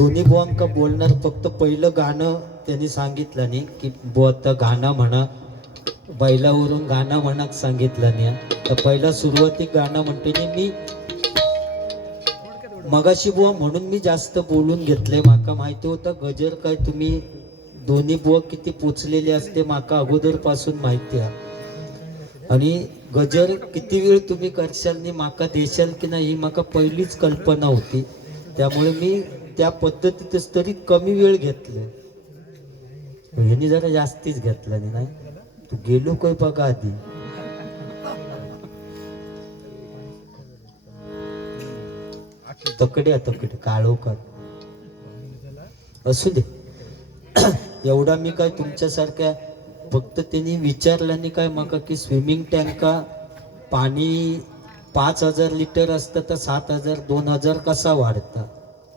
दोन्ही बुवांक बोलणार फक्त पहिलं गाणं त्यांनी सांगितलं नाही की बुवा आता गाणं म्हणा बैलावरून गाणं म्हणा सांगितलं नाही तर पहिला सुरुवातीक गाणं म्हणते मी मगाशी बुवा म्हणून मी जास्त बोलून घेतले माका माहिती होतं गजर काय तुम्ही दोन्ही बुवा किती पोचलेले असते माका अगोदरपासून माहिती आहे. आणि गजर किती वेळ तुम्ही करशाल आणि माका देशाल की नाही ही माका पहिलीच कल्पना होती. त्यामुळे मी त्या पद्धतीतच तरी कमी वेळ घेतलं. ह्यांनी जरा जास्तीच घेतला नाही तू गेलो काय बघा आधी. तकडे तकडे काळो का असू दे. एवढा मी काय तुमच्यासारख्या फक्त त्यांनी विचारल्याने काय मका की स्विमिंग टँका पाणी पाच हजार लिटर असतं तर सात हजार दोन हजार कसा वाढता?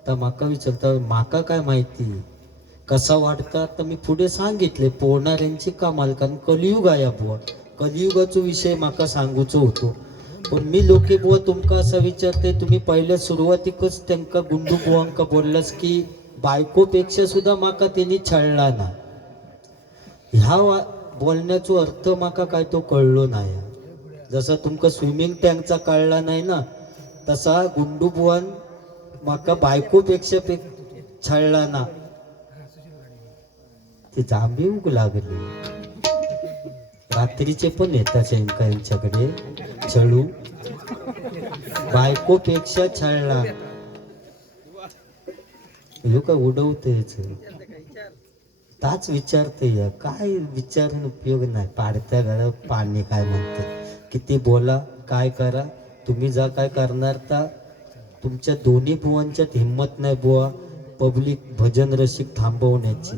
तर माका विचारता माका काय माहिती? कसा वाटतात तर मी पुढे सांगितले पोहणाऱ्यांची कमाल कारण कलियुग आहे बुवा. कलियुगाचो विषय माका सांगूचो होतो. पण मी लोके बुवा तुमका असं विचारते तुम्ही पहिल्या सुरुवातीकच त्यांका गुंडू बुवांका बोललास की बायकोपेक्षा सुद्धा माका त्यांनी छळला ना. ह्या वा- बोलण्याचा अर्थ माका काय तो कळलो नाही. जसा तुमका स्विमिंग टँकचा कळला नाही ना तसा गुंडू बुवान माका बायकोपेक्षा पे छळला ना ते जांभी उग लागली. रात्रीचे पण येतात यांका यांच्याकडे. छळू. बायकोपेक्षा छळला. ह्यो काय उडवतेच ताच विचारते काय विचारून उपयोग नाही. पाडत्या घरात पाणी काय म्हणते किती बोला काय करा? तुम्ही जा काय करणार ता? तुमच्या दोन्ही बुवांच्यात हिंमत नाही बुवा. पब्लिक भजन रसिक थांबवण्याची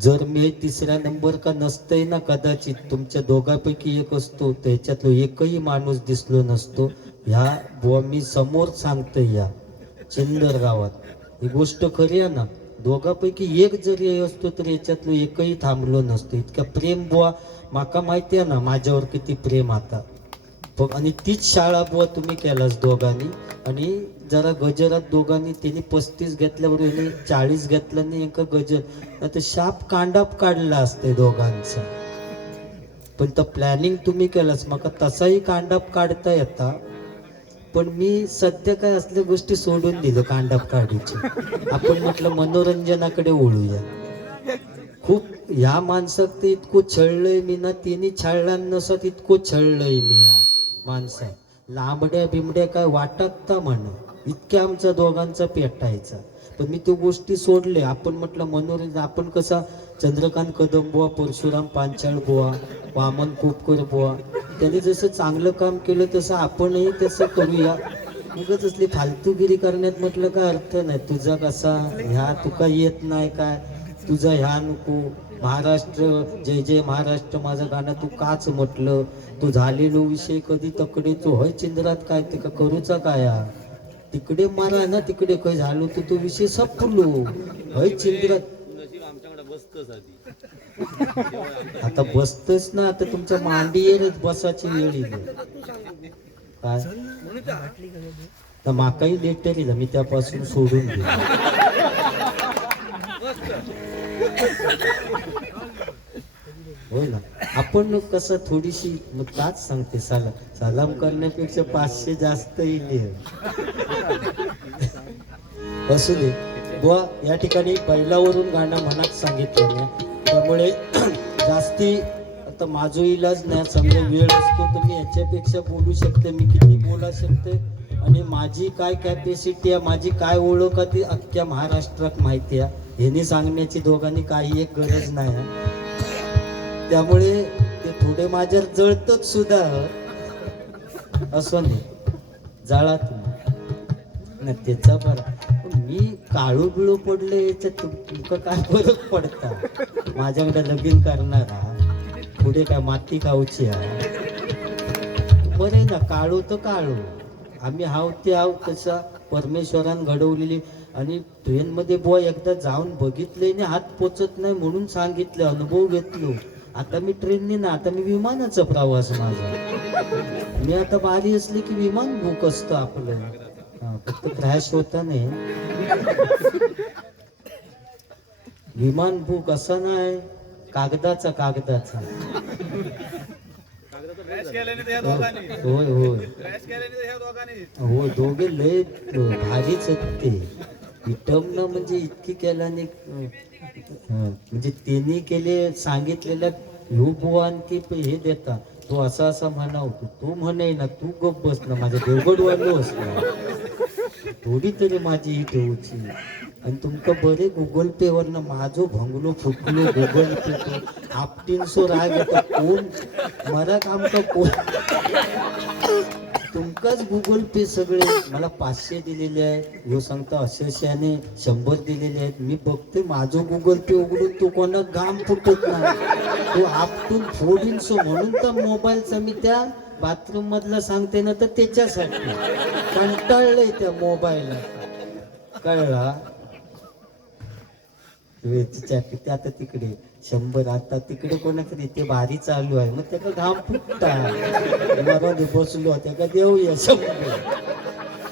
जर मी तिसरा नंबर का नसतंय ना कदाचित तुमच्या दोघांपैकी एक असतो त्याच्यातलो एकही माणूस दिसलो नसतो. ह्या बुवा मी समोर सांगतोय या चिंदर गावात. ही गोष्ट खरी आहे ना? दोघांपैकी एक जरी असतो तर याच्यातलो एकही थांबलो नसतो. इतका प्रेम बुवा. माका माहिती आहे ना माझ्यावर किती प्रेम आता. आणि तीच शाळा बुवा तुम्ही केलास दोघांनी. आणि जरा गजरात दोघांनी त्यांनी पस्तीस घेतल्यावर हिने चाळीस घेतलं नाही एक गजर. नाही तर शाप कांडाप काढला असते दोघांचा. पण तर प्लॅनिंग तुम्ही केलास मका तसाही कांडाप काढता येता. पण मी सध्या काय असल्या गोष्टी सोडून दिलं कांडाप काढीची. आपण म्हटलं मनोरंजनाकडे ओळूया खूप ह्या माणसात ते इतकं छळलंय मी ना तिने छळला नसत इतकं छळलंय मी या माणसं लांबड्या बिमड्या काय वाटत म्हण इतक्या आमचं दोघांचा पेटायचं पण मी त्या गोष्टी सोडले आपण म्हटलं मनोरंजन आपण कसा चंद्रकांत कदम बुवा परशुराम पांचाळ बुवा वामन कोपकर बुवा त्यांनी जसं चांगलं काम केलं तसं आपणही तसं करूया. उगाच असली फालतूगिरी करण्यात म्हटलं काय अर्थ नाही. तुझा कसा? ह्या तुका येत नाही काय? तुझा ह्या नको. महाराष्ट्र जय जय महाराष्ट्र माझं गाणं तू काच म्हटलं. तू झालेलो विषय कधी तकडे तो होय चिंद्रात काय ते का करूचा काय? तिकडे मारा ना तिकडे काय झालो तू तो विषय सपलो होय चिंद्रात. आता बसतच ना आता तुमच्या मांडीवरच बसाची वेळ येईल. काय? तर माकाही लेटर येईल मी त्यापासून सोडून गेलो होय ना? आपण कसं थोडीशी मग ताच सांगते सलाम सलाम करण्यापेक्षा पाचशे जास्त येईल असू दे. बुवा या ठिकाणी बैलावरून गाणं म्हणत सांगितलं त्यामुळे जास्ती आता माझा इलाज नाही समजा वेळ असतो तर मी याच्यापेक्षा बोलू शकते मी किती बोला शकते? आणि माझी काय कॅपॅसिटी आहे माझी काय ओळख आहे ती अख्ख्या महाराष्ट्रात माहिती आहे. ह्यानी सांगण्याची दोघांनी काही एक गरज नाही आहे. त्यामुळे ते थोडे माझ्यावर जळतच सुद्धा असं नाही. जाळा तुम्ही. नाही त्याचा बरा. मी काळू बिळू पडले याच्यात तुमका काय फरक पडता? माझ्याकडे लगीन करणारा पुढे काय माती खाऊची बरे ना काळू तर काळू. आम्ही हाव ते हाव तसा परमेश्वरान घडवलेली आणि ट्रेनमध्ये बुवा एकदा जाऊन बघितले आणि हात पोचत नाही म्हणून सांगितलं अनुभव घेतलो. आता मी ट्रेनने ना आता मी विमानाचा प्रवास माझा. मी आता बारी असली की विमान बुक असतं आपलं. हा, फक्त क्रॅश होता नाही. विमान बुक असा नाही कागदाचा कागदाचा. होय होय हो दोघे लय भारीच आहेत ते. विटंबन म्हणजे इतकी केल्याने म्हणजे त्यांनी केले सांगितलेल्या ह्यो की हे देता. तो असा असा म्हणा होतो. तू म्हणे ना तू गप बस ना माझ्या देवगड वाढलो असला. थोडी तरी माझी ही ठेवची आणि तुमका बरे गुगल पे वरनं माझो भंगलो फुटलो गुगल पे आपटीन सो राग येतो. कोण? मला काम का कोण? तुमकाच गुगल पे सगळे. मला पाचशे दिलेले आहेत. ह्यो सांगता अशेशाने शंभर दिलेले आहेत. मी बघते माझं गुगल पे उघडून तो कोणा घाम फुटत नाही. तो आपटून फोडीन सो म्हणून तर मोबाईलचा मी त्या बाथरूम मधला सांगते ना तर त्याच्यासाठी. कंटाळलंय त्या मोबाईलला. कळला वेचीच्या किती आता तिकडे. शंभर आता तिकडे कोणाकडे? ते भारी चालू आहे. मग त्याला घाम फुटता. मला बसलो त्याला देऊया शंभर.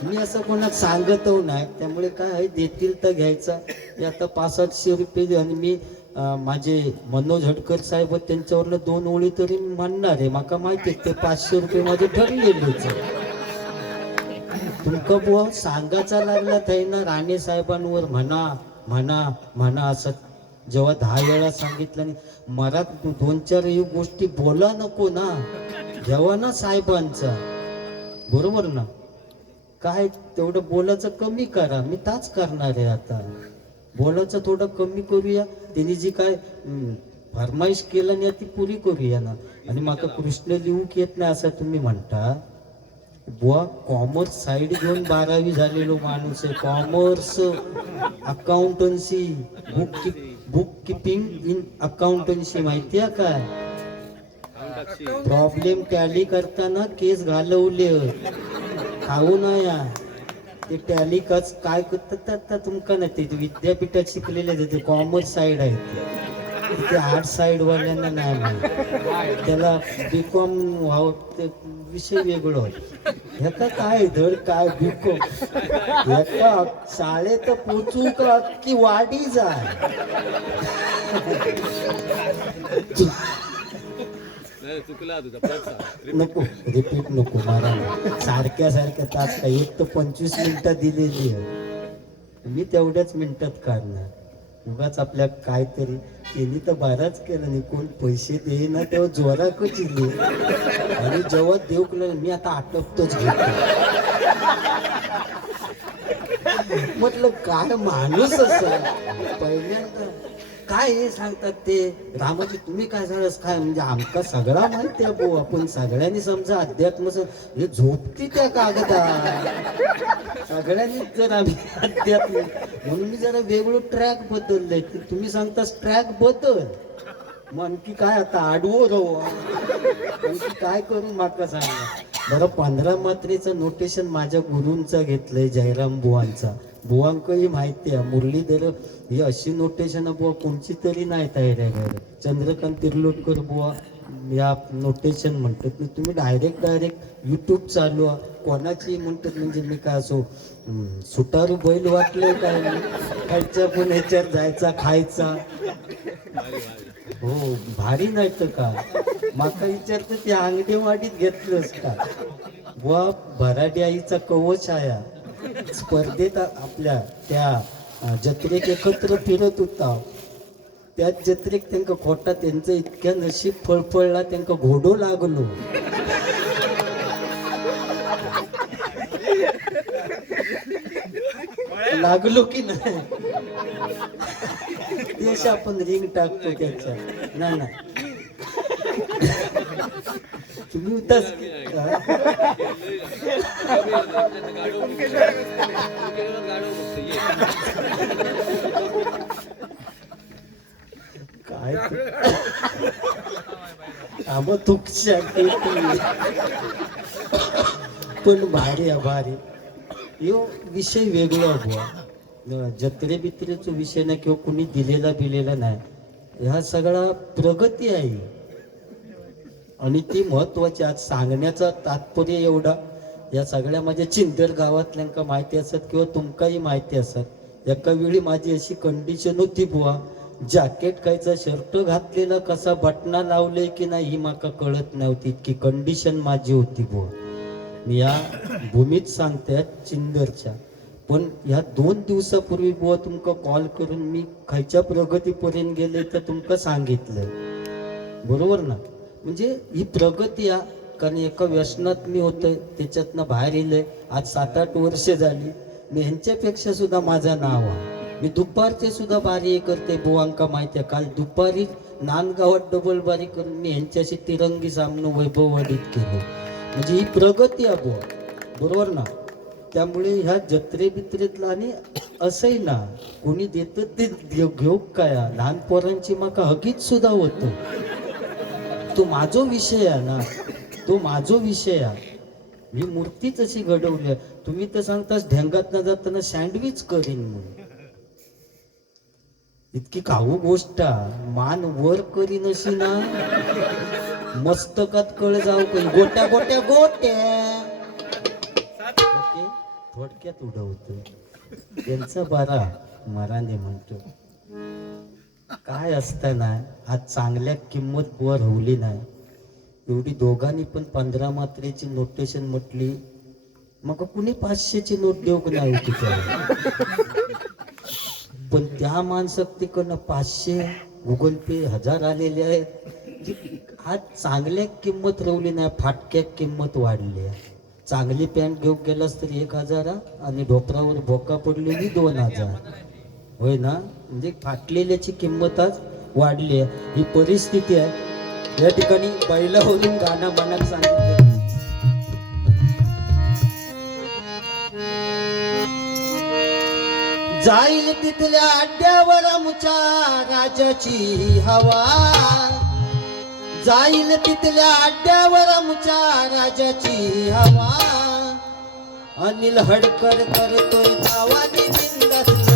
मी असं कोणाक सांगत नाही. त्यामुळे काय आहे देतील तर घ्यायचा. आता पासष्टशे आठशे रुपये दे आणि मी माझे मनोज हडकर साहेब त्यांच्यावरनं दोन ओळी तरी म्हणणार आहे. माका माहिती ते पाचशे रुपये माझे ठरलेलेच तुमका बुवा सांगायचा लागला थंय ना राणे साहेबांवर म्हणा. म्हणा म्हणा असं जेव्हा दहा वेळा सांगितलं आणि मला दोन चार गोष्टी बोला नको ना. घ्यावा ना साहेबांचा. बरोबर ना? काय तेवढं बोलायचं कमी करा. मी ताच करणार आहे आता. बोलायचं थोडं कमी करूया. त्यांनी जी काय फरमाईश केलं ना ती पुरी करूया ना. आणि माका कृष्ण लिहूक येत नाही असं तुम्ही म्हणता. बुवा कॉमर्स साईड घेऊन बारावी झालेलो माणूस आहे. Commerce accountancy book bookkeeping in accountancy माहिती आहे काय प्रॉब्लेम टॅली करताना केस घालवले. खाऊ नया. ते टॅली कच काय करतात आता तुमका ना ते विद्यापीठात शिकलेले ते कॉमर्स साईड आहे ते हार्ड साईडवाल्यांना साईड वाल्यांना नाही माहीत. त्याला बी कॉम व्हावं ते विषय वेगळं ह्याचा काय धड काय बीकॉम ह्याचा शाळेत पोचू का की वाढी जाय. नको रिपीट नको मारा. सारख्या सारख्या तास काय? एक तर पंचवीस मिनिटं दिलेली आहे. मी तेवढ्याच मिनिटात काढणार. उगाच आपल्या काहीतरी त्यांनी तर बाराच केलं नाही. कोण पैसे देईना ना तेव्हा जोराकच इले आणि जेव्हा देऊ केलं मी आता आटपतोच घेतो. म्हटलं काय माणूस असं? पहिल्यांदा काय हे सांगतात ते? रामाजी तुम्ही काय झालंस? काय? म्हणजे आमका सगळा माहिती आहे भाऊ. आपण सगळ्यांनी समजा अध्यात्म हे झोपती त्या कागदा सगळ्यांनी जर आम्ही अध्यात्म म्हणून मी जरा वेगळं ट्रॅक बदललंय. तुम्ही सांगतास ट्रॅक बदल. मग आणखी काय आता आडवो राहू. आणखी काय करू माका सांगा. बरं पंधरा मात्रेचं नोटेशन माझ्या गुरूंचा घेतलंय जयराम बुवांचा. बुवांकही माहिती आहे मुरलीधर ही अशी नोटेशन बुवा कोणची तरी नाही तयार आहे. चंद्रकांत तिरलोटकर बुवा. या नोटेशन म्हणतात ना तुम्ही डायरेक्ट डायरेक्ट युट्यूब चालू कोणाची म्हणतात म्हणजे मी काय असो सुटारू बैल वाटले काय खायचा खायच्या पण ह्याच्यात जायचा खायचा. हो भारी नाही तर का? माका विचारतं ते अंगडेवाडीत घेतलंस का व भराडी आईचा कवच आया स्पर्धेत आपल्या त्या जत्रेत एकत्र फिरत होता. त्याच जत्रेक त्यांका खोटा त्यांचं इतक्या नशीब फळफळला त्यांका घोडो लागलो. लागलो की नाही? ते आपण रिंग टाकतो त्याच्या. नाही ना तुम्ही उताच आम तुकच्या पण भारी आहे भारी. यो विषय वेगळा हो. बुवा जत्रे बित्रेचा विषय नाही किंवा कुणी दिलेला बिलेला नाही. ह्या सगळा प्रगती आहे. आणि ती महत्वाची आज सांगण्याचा तात्पर्य एवढा या सगळ्या माझ्या चिंदर गावातल्यांका माहिती असत किंवा तुमकाही माहिती असत. एका वेळी माझी अशी कंडिशन होती बुवा. जॅकेट खायचा शर्ट घातलेला कसा बटना लावले की नाही ही माका कळत नव्हती. इतकी कंडिशन माझी होती बुवा. मी या भूमीत सांगते चिंदरच्या पण ह्या दोन दिवसापूर्वी बुवा तुमका कॉल करून मी खायच्या प्रगतीपर्यंत गेले तर तुमका सांगितलं. बरोबर ना? म्हणजे ही प्रगती आहे कारण एका व्यसनात मी होतोय त्याच्यातनं बाहेर येले आज सात आठ वर्ष झाली. मी ह्यांच्यापेक्षा सुद्धा माझं नाव आहे. मी दुपारचे सुद्धा बारी करते बुवांका माहिती आहे काल दुपारी नांदगावात डबल बारी करून मी यांच्याशी तिरंगी सामनं वैभववाडीत केलं. म्हणजे ही प्रगती आहे बुवा. बरोबर ना? त्यामुळे ह्या जत्रे बित्रेतला आणि असंही ना कोणी देतं ते घेऊ घेऊ काय? लहान पोरांची माका हकीत सुद्धा होतं. तो माझो विषय आहे ना तो माझो विषय आहे. मी मूर्तीच अशी घडवली आहे. तुम्ही तर सांगतास ढेंगात न जाताना सँडविच करीन म्हणून. इतकी खाऊ गोष्ट. मान वर करी अशी ना. मस्तकात कळ जाऊ काही गोट्या गोट्या गोट्या. ओके थोडक्यात उडवतो त्यांचं बरा मराने म्हणतो. काय असताना आज चांगल्या किंमत वर होली नाही एवढी दोघांनी पण पंधरा मात्रेची नोटेशन म्हटली. मग कुणी पाचशेची नोट देऊ नाही होती पण त्या माणसाकडनं पाचशे गुगल पे हजार आलेले आहेत. आज चांगल्या किंमत रवली नाही फाटक्या किंमत वाढली आहे. चांगली पॅन्ट घेऊन गेलास तरी एक हजार आणि ढोपरावर बोका पडलेली दोन हजार. होय ना? म्हणजे फाटलेल्याची किंमत आज वाढली आहे. ही परिस्थिती आहे. या ठिकाणी बैलावरून गाणं म्हणायला सांगितलं. जाईल तिथल्या अड्ड्यावर आमच्या राजाची हवा. जाईल तिथल्या अड्ड्यावर आमच्या राजाची हवा. अनिल हडकर करतोय नावाने बिंदास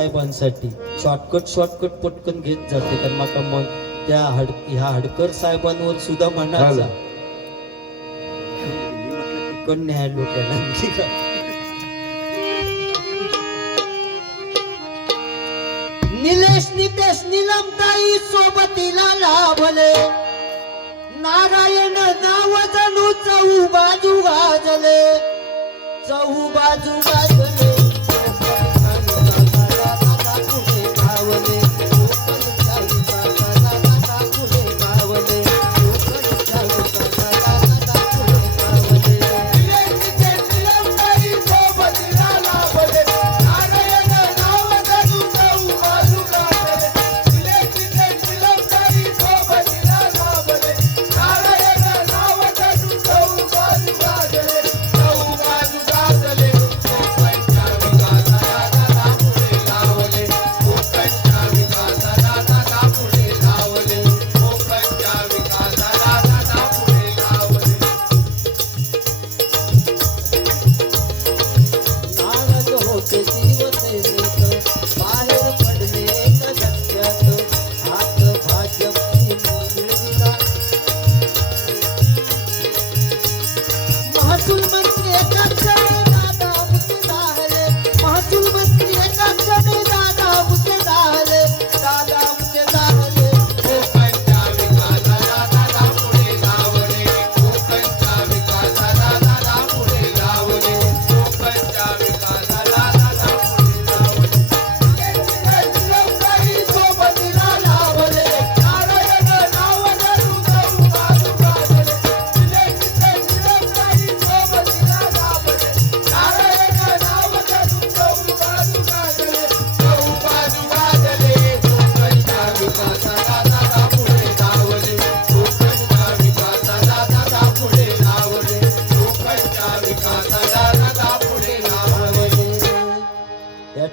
साहेबांसाठी. शॉर्टकट शॉर्टकट पटकन घेत जाते. कारण माका मग त्या हड ह्या हडकर साहेबांवर सुद्धा म्हणायचा. तिकडनं ह्या लोकांना. निलेश नितेश निलमताई सोबतीला लाभले. नारायण नाव जणू चहू बाजू गाजले. चहू बाजू गाजले.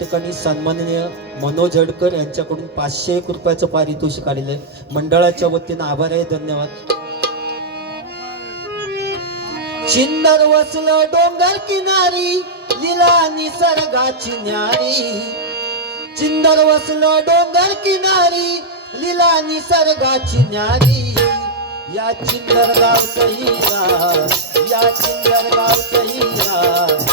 ठिकाणी सन्माननीय मनोज हडकर यांच्याकडून पाचशे एक रुपयाचं पारितोषिक आलेलं आहे. मंडळाच्या वतीनं आभार आहे धन्यवाद. चिन्नर वसल डोंगर किनारी लिला निसर्गाची न्यारी. चिन्नर वसल डोंगर किनारी लिला निसर्गाची न्यारी. या चिन्नर गाव हिरा या चिन्नर गाव हिरा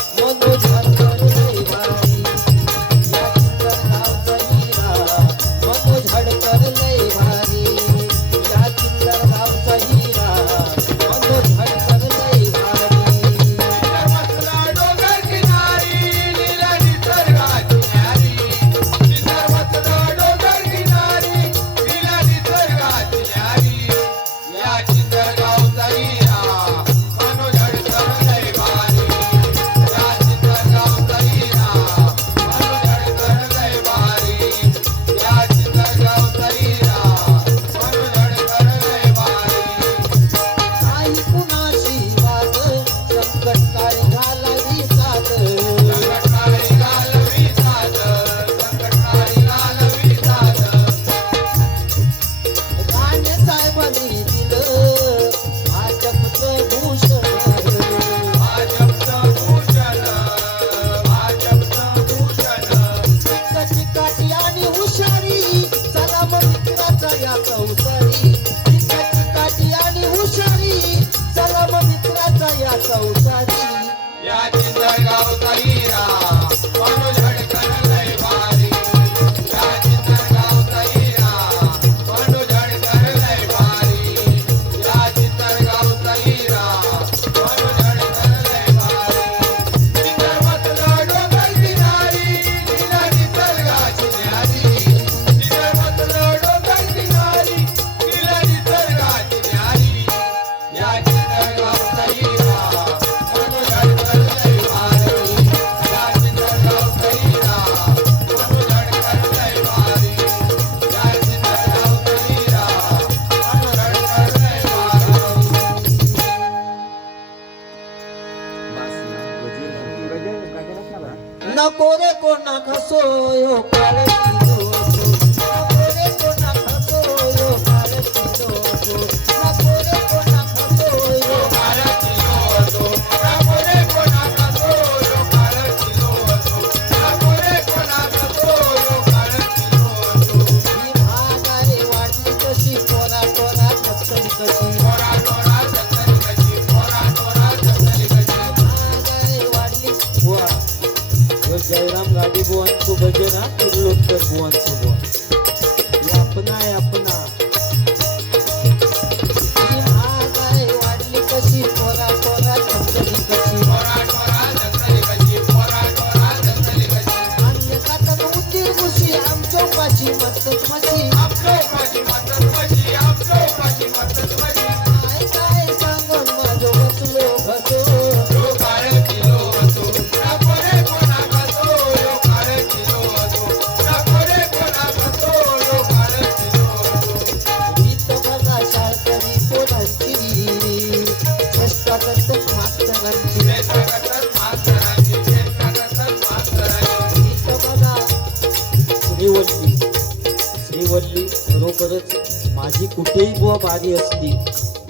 कुठेही बुवा भारी असली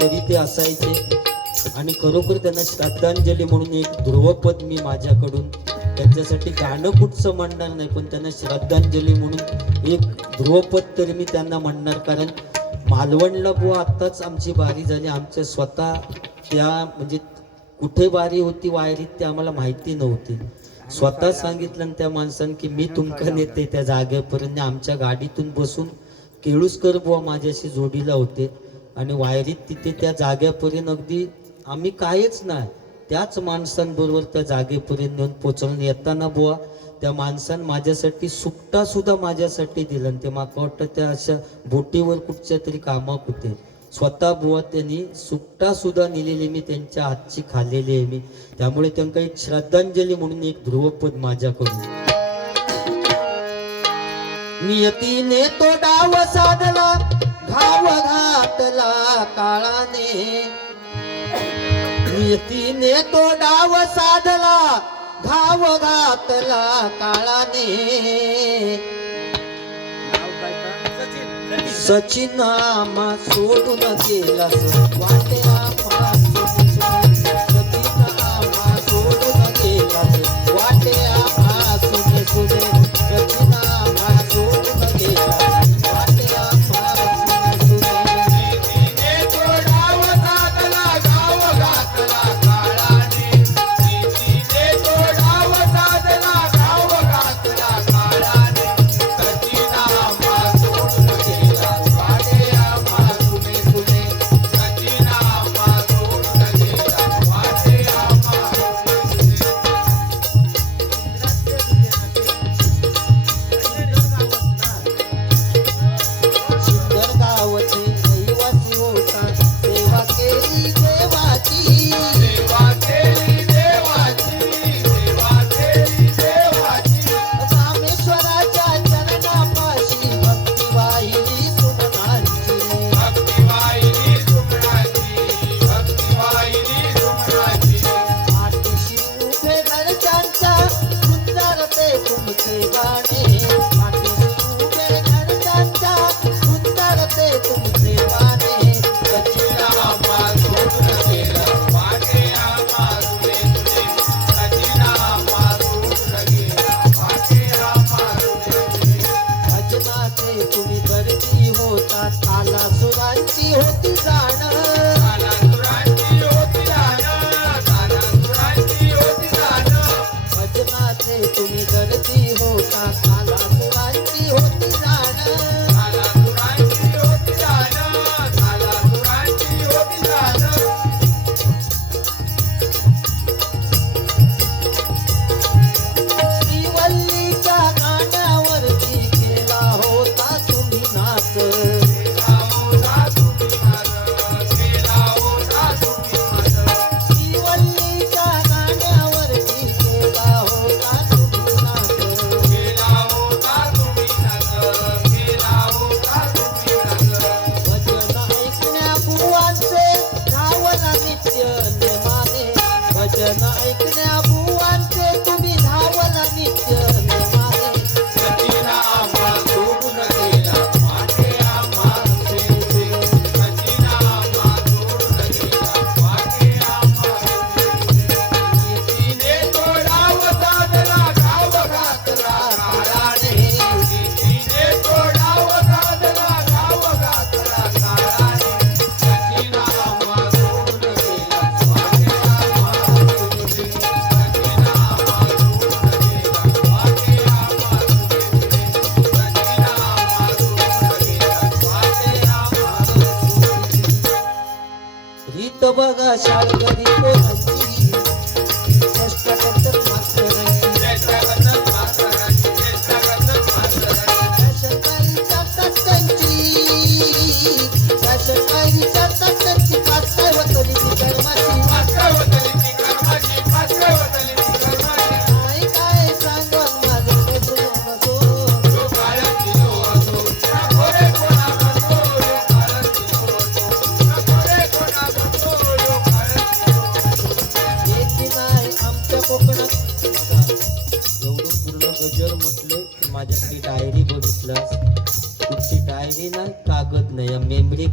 तरी ते असायचे. आणि खरोखर त्यांना श्रद्धांजली म्हणून एक ध्रुवपद मी माझ्याकडून त्यांच्यासाठी गाणं कुठचं म्हणणार नाही पण त्यांना श्रद्धांजली म्हणून एक ध्रुवपद तरी मी त्यांना म्हणणार. कारण मालवणला बुवा आत्ताच आमची बारी झाली. आमच्या स्वतः त्या म्हणजे कुठे बारी होती वायरीत ते आम्हाला माहिती नव्हती. स्वतः सांगितलं त्या माणसानं की मी तुमका नेते त्या जागेपर्यंत आमच्या गाडीतून बसून केळुसकर बुवा माझ्याशी जोडीला होते. आणि वायरीत तिथे त्या जाग्यापर्यंत अगदी आम्ही कायच नाही. त्याच माणसांबरोबर त्या जागेपर्यंत नेऊन पोचवून येताना बुवा त्या माणसानं माझ्यासाठी सुट्टासुद्धा माझ्यासाठी दिलं आणि ते मला वाटतं त्या अशा बोटीवर कुठच्या तरी कामाक होते. स्वतः बुवा त्यांनी सुट्टासुद्धा नेलेली मी त्यांच्या हातची खाल्लेली आहे मी. त्यामुळे त्यांना एक श्रद्धांजली म्हणून एक ध्रुवपद माझ्याकडून. नियतीने तो डाव साधला घाव घातला काळाने. नियतीने तो डाव साधला घाव घातला काळाने सचिन. नामा सोडून गेला वाटे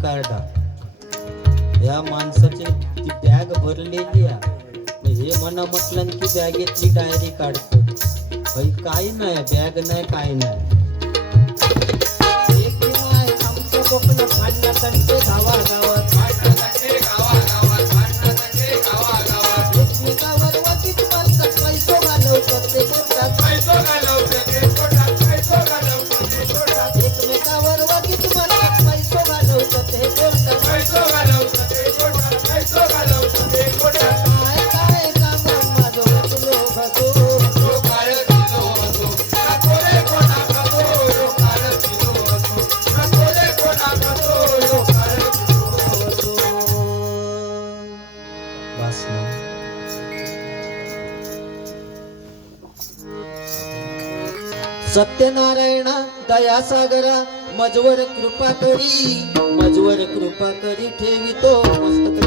काढला या माणसाचे ती बॅग भरलेली आहे. हे म्हणा म्हटलं की बॅगेतली डायरी काढतो. काही नाही बॅग नाही काही नाही. कोकणात धावा गावा सत्यनारायणा दयासागरा मजवर कृपा करी मजवर कृपा करी ठेवी तो मस्तक